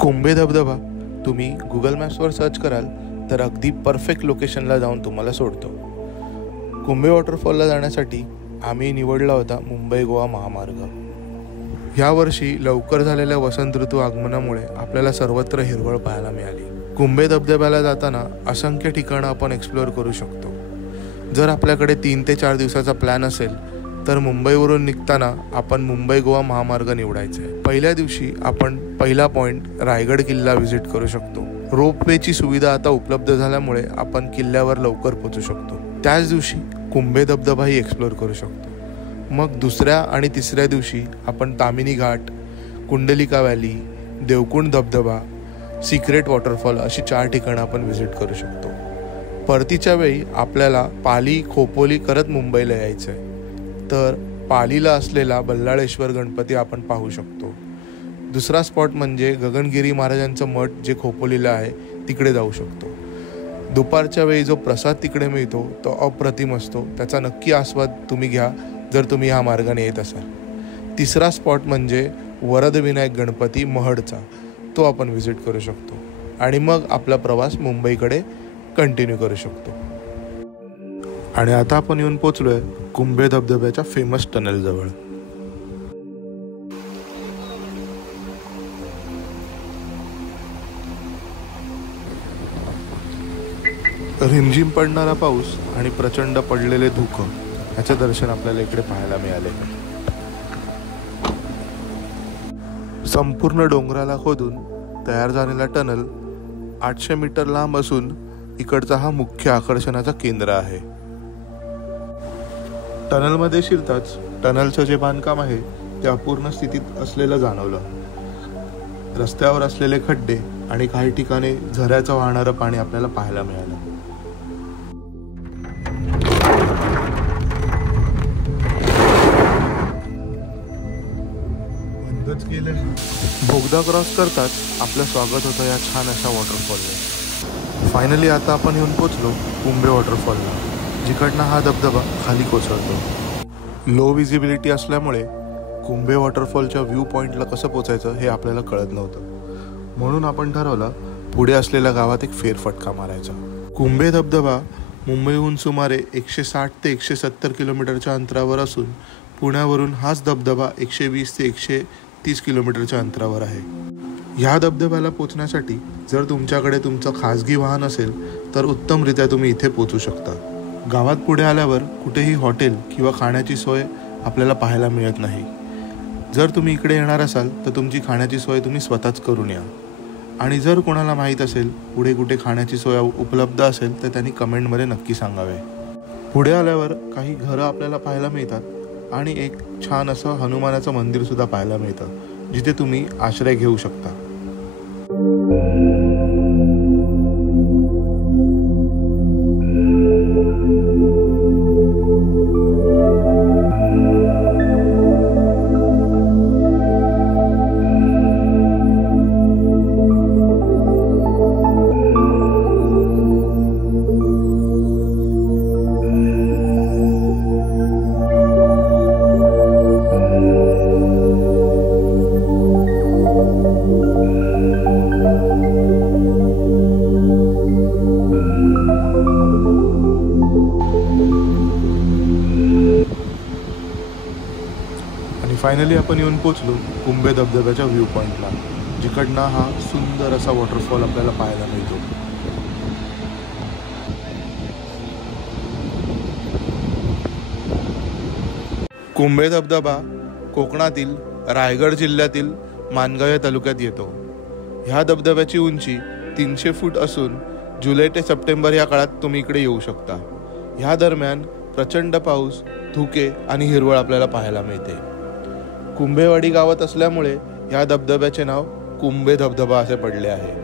कुंभे धबधबा तुम्ही Google मॅप्सवर search कराल तर अगदी परफेक्ट लोकेशनला जाऊन तुम्हाला सोडतो. कुंभे वॉटरफॉलला जाण्यासाठी आम्ही निवडला होता मुंबई गोवा महामार्ग. यावर्षी लवकर झालेल्या वसंत ऋतू आगमनामुळे आपल्याला सर्वत्र हिरवळ पाहायला मिळाली. कुंभे धबधब्याला जाताना असंख्य ठिकाणं आपण एक्सप्लोअर करू शकतो. जर आपल्याकडे 3 ते 4 दिवसाचा प्लॅन असेल तर मुंबईवरून निघताना आपण मुंबई गोवा महामार्ग निवडायचा आहे. पहिल्या दिवशी आपण पहिला पॉईंट रायगड किल्ला व्हिजिट करू शकतो. रोपवेची सुविधा आता उपलब्ध झाल्यामुळे आपण किल्ल्यावर लवकर पोहोचू शकतो. त्याच दिवशी कुंभे धबधबाही एक्सप्लोअर करू शकतो. मग दुसऱ्या आणि तिसऱ्या दिवशी आपण तामिनी घाट, कुंडलिका व्हॅली, देवकुंड धबधबा, सिक्रेट वॉटरफॉल अशी 4 ठिकाणं आपण व्हिजिट करू शकतो. परतीच्या वेळी आपल्याला पाली, खोपोली करत मुंबईला यायचं आहे. तर पालीला असलेला बल्लाळेश्वर गणपती आपण पाहू शकतो. दुसरा स्पॉट म्हणजे गगनगिरी महाराजांचं मठ जे खोपोलीला आहे, तिकडे जाऊ शकतो. दुपारच्या वेळी जो प्रसाद तिकडे मिळतो तो अप्रतिम असतो. त्याचा नक्की आस्वाद तुम्ही घ्या जर तुम्ही ह्या मार्गाने येत असाल. तिसरा स्पॉट म्हणजे वरदविनायक गणपती महडचा, तो आपण व्हिजिट करू शकतो. आणि मग आपला प्रवास मुंबईकडे कंटिन्यू करू शकतो. आणि आता आपण येऊन पोचलोय कुंभे धबधब्याच्या फेमस टनल जवळ. रिमझिम पडणारा पाऊस आणि प्रचंड पडलेले धुकं याचे दर्शन आपल्याला इकडे पाहायला मिळाले. संपूर्ण डोंगराला खोदून तयार झालेला टनल 800 मीटर लांब असून इकडचा हा मुख्य आकर्षणाचा केंद्र आहे. टनलमध्ये शिरताच टनलचं जे बांधकाम आहे ते अपूर्ण स्थितीत असलेलं जाणवलं. रस्त्यावर असलेले खड्डे आणि काही ठिकाणी झऱ्याचं वाहणारं पाणी आपल्याला पाहायला मिळालं. बोगदा क्रॉस करताच आपलं स्वागत होतं या छान अशा वॉटरफॉलने. फायनली आता आपण येऊन पोचलो कुंभे वॉटरफॉलला, जिकडनं हा धबधबा खाली कोसळतो. लो विजिबिलिटी असल्यामुळे कुंभे वॉटरफॉलच्या व्ह्यू पॉईंटला कसं पोचायचं हे आपल्याला कळत नव्हतं. म्हणून आपण ठरवलं पुढे असलेल्या गावात एक फेरफटका मारायचा. कुंभे धबधबा मुंबईहून सुमारे 160 ते 170 किलोमीटरच्या अंतरावर असून पुण्यावरून हाच धबधबा 120 ते 130 किलोमीटरच्या अंतरावर आहे. ह्या धबधब्याला पोचण्यासाठी जर तुमच्याकडे तुमचं खाजगी वाहन असेल तर उत्तमरित्या तुम्ही इथे पोचू शकता. गावात पुढे आल्यावर कुठेही हॉटेल किंवा खाण्याची सोय आपल्याला पाहायला मिळत नाही. जर तुम्ही इकडे येणार असाल तर तुमची खाण्याची सोय तुम्ही स्वतःच करून या. आणि जर कोणाला माहीत असेल पुढे कुठे खाण्याची सोय उपलब्ध असेल तर त्यांनी कमेंटमध्ये नक्की सांगावे. पुढे आल्यावर काही घरं आपल्याला पाहायला मिळतात आणि एक छान असं हनुमानाचं मंदिरसुद्धा पाहायला मिळतं, जिथे तुम्ही आश्रय घेऊ शकता. फायनली आपण येऊन पोचलो कुंभे धबधब्याच्या व्ह्यू पॉईंटला, जिकडनं हा सुंदर असा वॉटरफॉल आपल्याला पाहायला मिळतो. कुंभे धबधबा कोकणातील रायगड जिल्ह्यातील माणगाव या तालुक्यात येतो. ह्या धबधब्याची उंची 300 फूट असून जुलै ते सप्टेंबर या काळात तुम्ही इकडे येऊ शकता. ह्या दरम्यान प्रचंड पाऊस, धुके आणि हिरवळ आपल्याला पाहायला मिळते. कुंभेवाडी गावात असल्यामुळे या धबधब्याचे नाव कुंभे धबधबा असे पडले आहे.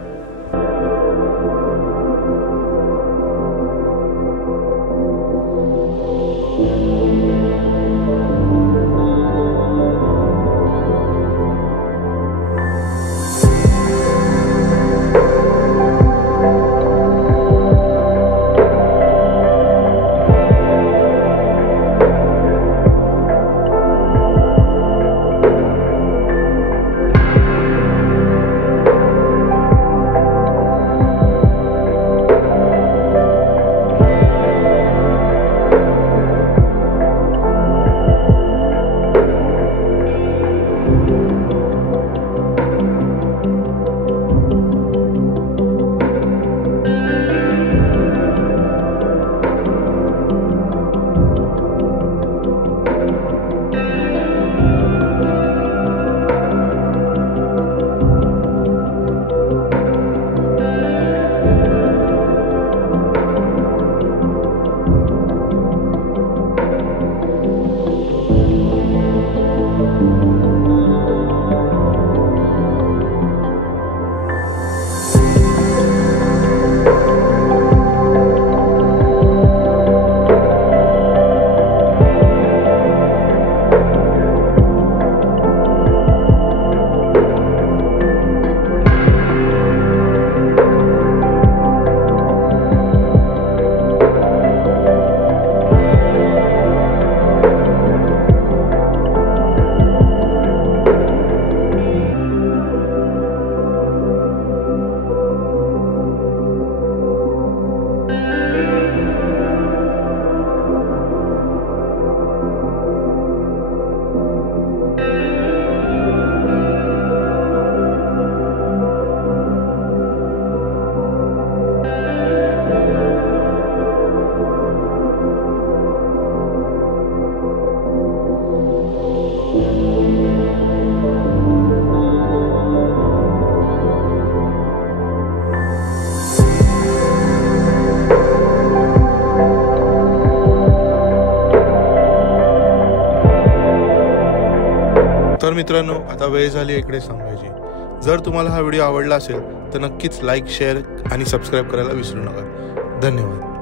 तर मित्रांनो, आता वेळ झाली इकडे सांगायची. जर तुम्हाला हा व्हिडिओ आवडला असेल तर नक्कीच लाईक, शेअर आणि सबस्क्राईब करायला विसरू नका. धन्यवाद.